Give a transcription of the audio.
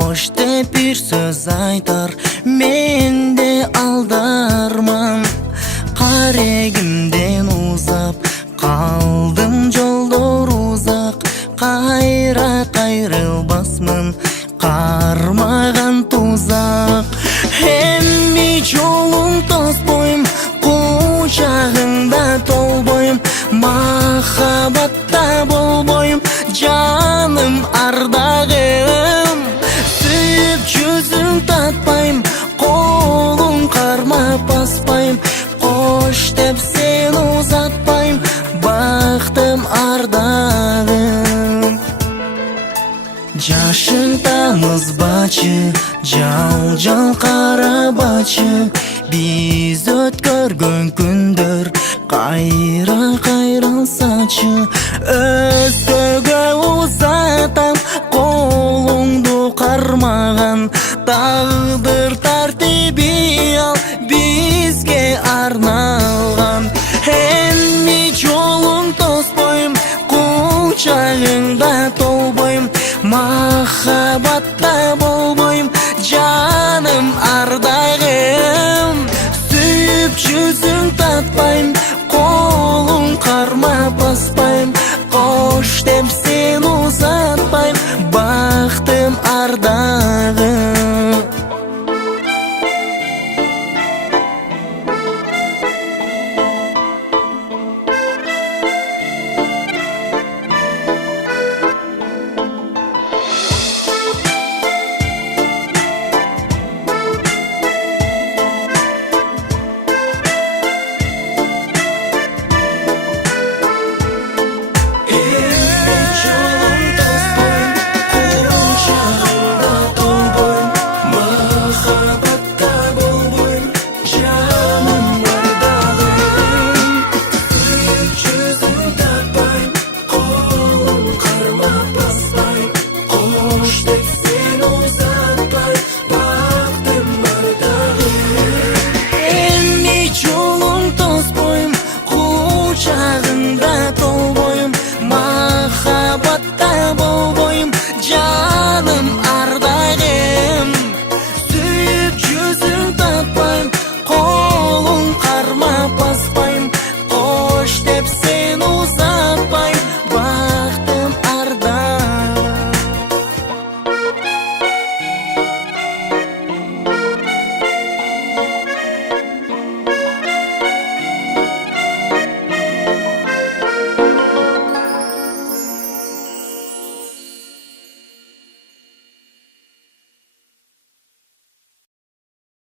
Қош деп бір сөз айтар, мен де алдарман. Қарегімден ұзап, қалдым жолдор ұзақ. Қайра қайрылбасмын, қармаған тузақ. Эмми жолың тоспойм, құшағыңда толбойм. Махабатта болбойм, жаным ардағым. Сүйіп жүзің татпайм, қолың қармап баспайм. Қош деп сен ұзатпайм, бақтым ардағым. Жашың тамыз бачы, жал қара бачы. Біз өткөргөн күндөр қайра қайралсачы. Өзгөгө ұзатам, қолыңды қармаған тағдыр